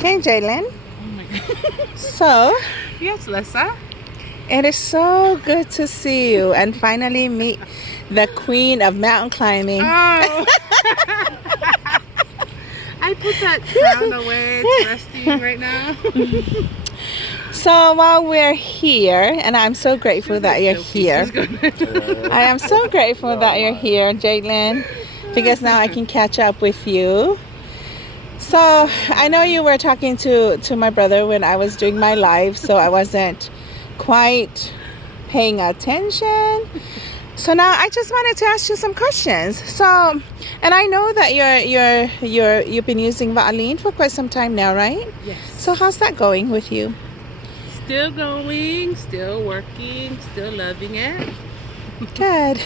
Hey, Jalen. Oh my God. So, Yes, Lessa. it is so good to see you and finally meet the queen of mountain climbing. Oh. I put that crown away. It's resting right now. So, while we're here, and I'm so grateful that you're here. I am so grateful that you're here, Jalen, because now I can catch up with you. So, I know you were talking to my brother when I was doing my live, so I wasn't quite paying attention. So now I just wanted to ask you some questions. So, and I know that you've been using Valine for quite some time now, right? Yes. So how's that going with you? Still going, still working, still loving it. Good.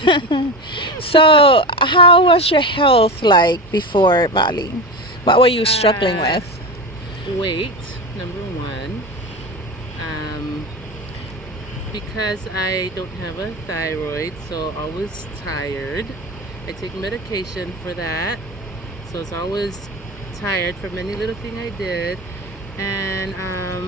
So, how was your health like before Valine? What were you struggling with? Weight, number one. Because I don't have a thyroid, so I was tired. I take medication for that, so it's always tired from any little thing I did. And I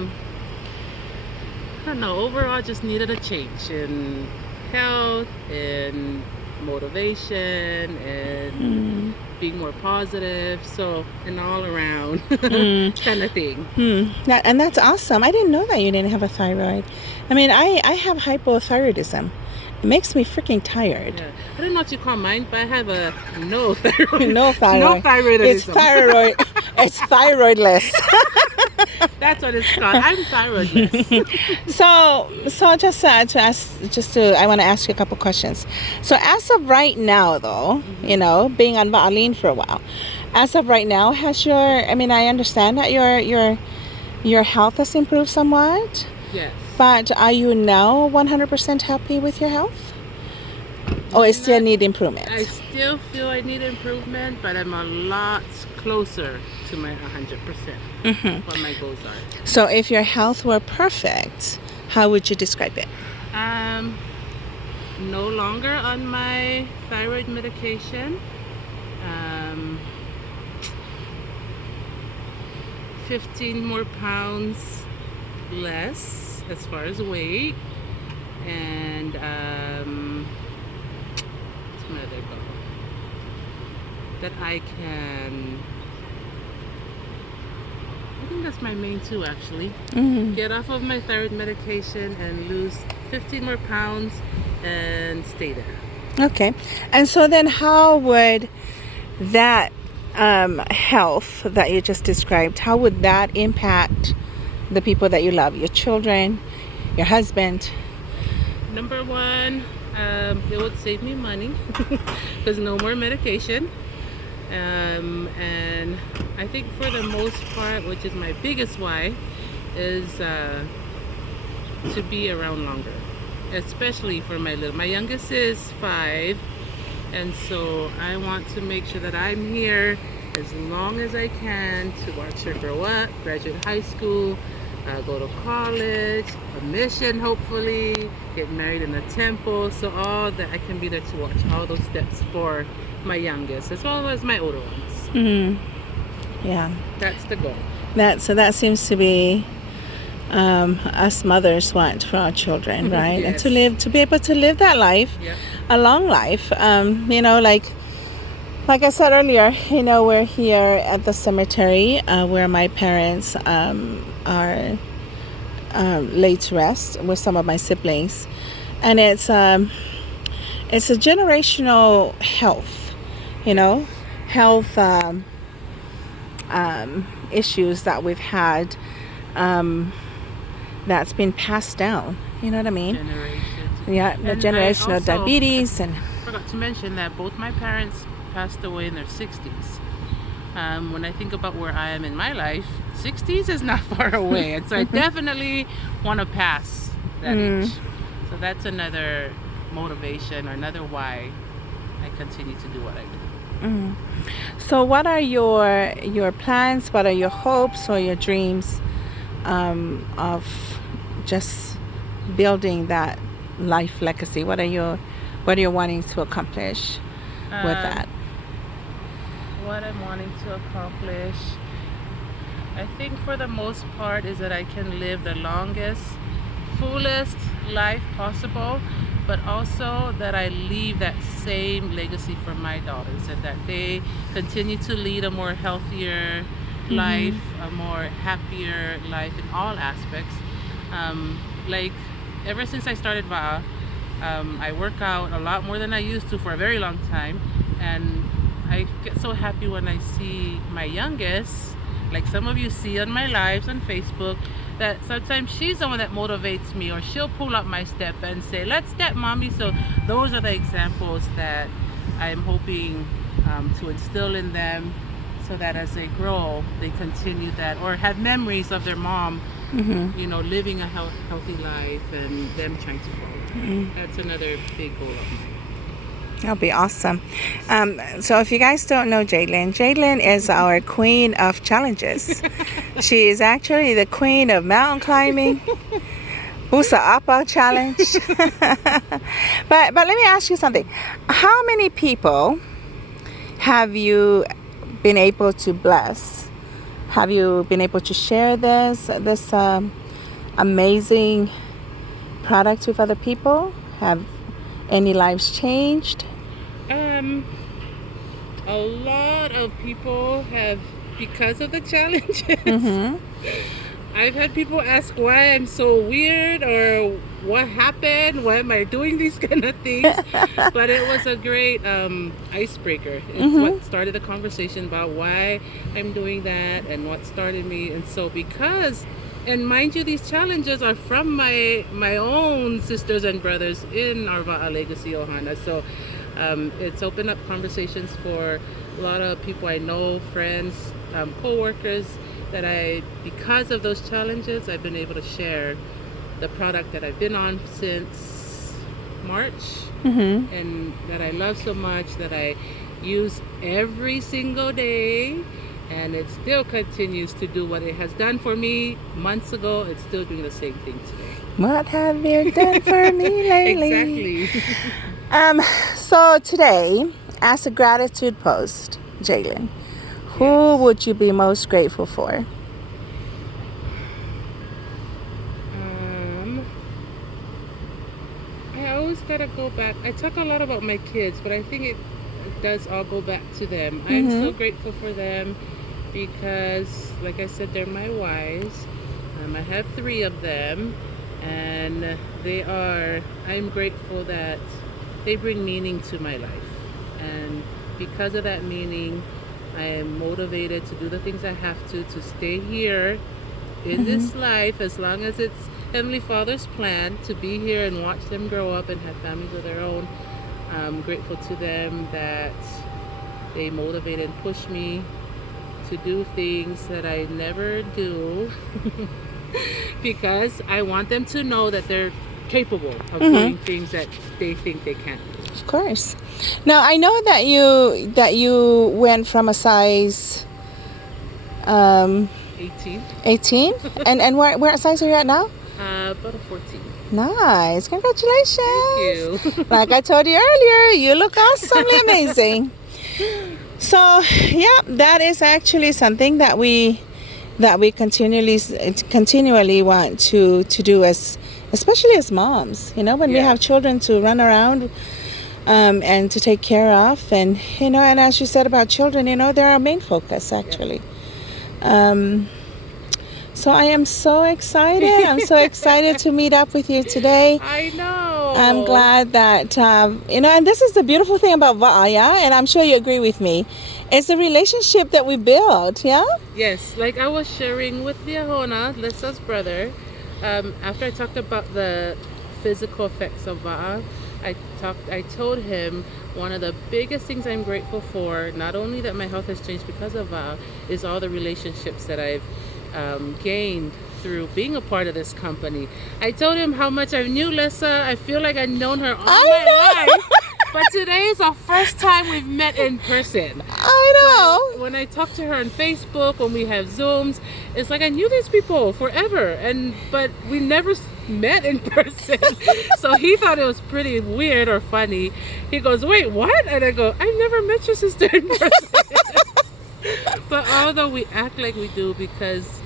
don't know, overall I just needed a change in health and motivation and being more positive, so an all around kind of thing. And that's awesome. I didn't know that you didn't have a thyroid. I mean, I have hypothyroidism. It makes me freaking tired. Yeah. I don't know what you call mine, but I have a no thyroid. No thyroid. No thyroidism. It's thyroid. It's thyroidless. That's what it's called. I'm thyroidless. So I want to ask you a couple questions. So as of right now, though, you know, being on Valine for a while, as of right now, I understand that your health has improved somewhat. Yes. But are you now 100% happy with your health? Or it still need improvement? I still feel I need improvement, but I'm a lot closer to my 100%. What my goals are. So if your health were perfect, how would you describe it? No longer on my thyroid medication. 15 more pounds less as far as weight, and what's my other goal? That I think that's my main two, actually. Get off of my thyroid medication and lose 15 more pounds and stay there. Okay. And so then how would that health that you just described, how would that impact the people that you love, your children, your husband? Number one, it would save me money because no more medication. And I think for the most part, which is my biggest why, is to be around longer, especially for my youngest is 5, and so I want to make sure that I'm here as long as I can to watch her grow up, graduate high school, go to college, a mission hopefully, get married in a temple, so all that I can be there to watch all those steps for my youngest as well as my older ones. Yeah, that's the goal. That seems to be us mothers want for our children, right? Yes. And to be able to live that life, a long life. You know, like I said earlier, you know, we're here at the cemetery where my parents are laid to rest with some of my siblings, and it's a generational health, you know, health issues that we've had that's been passed down. You know what I mean? Yeah, the generational diabetes. And I forgot to mention that both my parents passed away in their 60s. When I think about where I am in my life, 60s is not far away, and so I definitely want to pass that age. So that's another motivation or another why I continue to do what I do. So what are your plans? What are your hopes or your dreams of just building that life legacy? What are you wanting to accomplish with that? What I'm wanting to accomplish, I think for the most part is that I can live the longest, fullest life possible, but also that I leave that same legacy for my daughters and that they continue to lead a more healthier life, a more happier life in all aspects. Like ever since I started VA, I work out a lot more than I used to for a very long time, and I get so happy when I see my youngest, like some of you see on my lives on Facebook, that sometimes she's the one that motivates me, or she'll pull up my step and say, let's step, mommy. So those are the examples that I'm hoping to instill in them, so that as they grow, they continue that, or have memories of their mom, you know, living a healthy life and them trying to follow. That's another big goal of mine. That'll be awesome. So if you guys don't know Jalen is our queen of challenges. She is actually the queen of mountain climbing. Busa Apa challenge. But let me ask you something. How many people have you been able to bless? Have you been able to share this amazing product with other people? Have any lives changed? A lot of people have, because of the challenges. I've had people ask why I'm so weird, or what happened, why am I doing these kind of things. But it was a great icebreaker. It's what started the conversation about why I'm doing that and what started me. And so because, and mind you, these challenges are from my own sisters and brothers in our Va'a Legacy Ohana. So it's opened up conversations for a lot of people I know, friends, co-workers, that because of those challenges, I've been able to share the product that I've been on since March, and that I love so much, that I use every single day, and it still continues to do what it has done for me months ago. It's still doing the same thing today. What have you done for me lately? Exactly. So today, as a gratitude post, Jalen, who would you be most grateful for? I always gotta go back. I talk a lot about my kids, but I think it does all go back to them. I'm so grateful for them because, like I said, they're my wives. I have 3 of them, and I'm grateful that they bring meaning to my life. And because of that meaning, I am motivated to do the things I have to stay here in this life, as long as it's Heavenly Father's plan to be here and watch them grow up and have families of their own. I'm grateful to them that they motivate and push me to do things that I never do because I want them to know that they're capable of doing things that they think they can't do. Of course. Now I know that you went from a size 18 and what size are you at now? About a 14. Nice. Congratulations. Thank you. Like I told you earlier, you look awesomely amazing. So yeah, that is actually something that we continually want to do, especially as moms, you know, when we have children to run around and to take care of, and you know, and as you said about children, you know, they're our main focus actually. So I am so excited. I'm so excited to meet up with you today. I know. I'm glad that, you know, and this is the beautiful thing about Va'aya, and I'm sure you agree with me. It's the relationship that we build, yeah? Yes, like I was sharing with Liahona, Lissa's brother, after I talked about the physical effects of Va'a, I told him one of the biggest things I'm grateful for, not only that my health has changed because of Va'a, is all the relationships that I've gained through being a part of this company. I told him how much I knew Lissa. I feel like I've known her all my life. But today is the first time we've met in person. I know. When I talk to her on Facebook, when we have Zooms, it's like I knew these people forever, but we never met in person. So he thought it was pretty weird or funny. He goes, wait, what? And I go, I've never met your sister in person. But although we act like we do because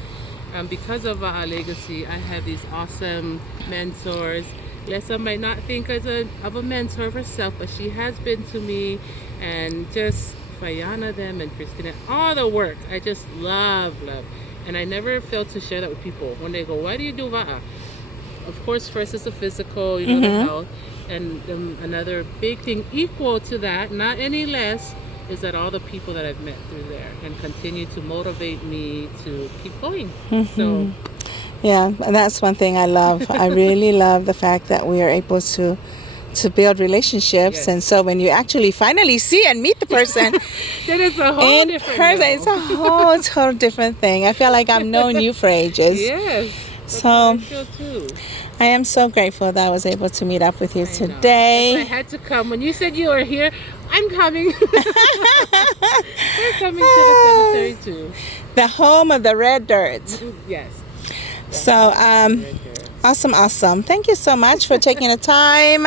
of our legacy, I have these awesome mentors. Lessa might not think of a mentor of herself, but she has been to me, and just Fayana them and Christina, all the work. I just love. And I never fail to share that with people. When they go, why do you do Va'a? Of course, first is the physical, the health. And another big thing equal to that, not any less, is that all the people that I've met through there and continue to motivate me to keep going. So, yeah, and that's one thing I love. I really love the fact that we are able to build relationships. Yes. And so when you actually finally see and meet the person that is a whole in different person, level. it's a whole total different thing. I feel like I've known you for ages. Yes. That's So how I feel too. I am so grateful that I was able to meet up with you I know. today. I had to come. When you said you were here, I'm coming. We're coming to the cemetery too. The home of the red dirt. Yes. So awesome. Thank you so much for taking the time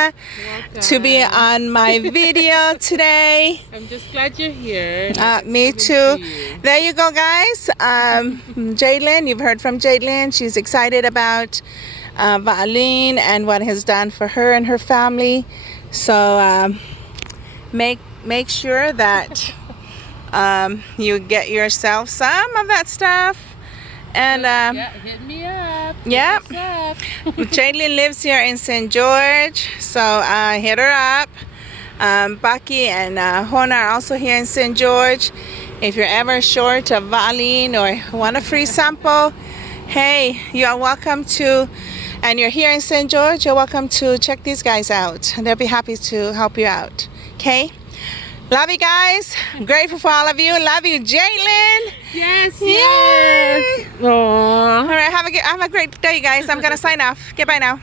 to be on my video today. I'm just glad you're here. Me too. There you go, guys. Jaylin, you've heard from Jaylin. She's excited about Va'alin and what it has done for her and her family. So make sure that you get yourself some of that stuff. And yeah, hit me up. yeah, Hit us up. Jaylin lives here in St. George, so hit her up. Baki and Hona are also here in St. George. If you're ever short of Va'alin or want a free sample, hey, you are welcome to, and you're here in St. George, you're welcome to check these guys out. They'll be happy to help you out. Okay? Love you guys. Grateful for all of you. Love you, Jaylin. Yes. Yes. Aww. All right, have a great day, guys. I'm gonna sign off. Goodbye now.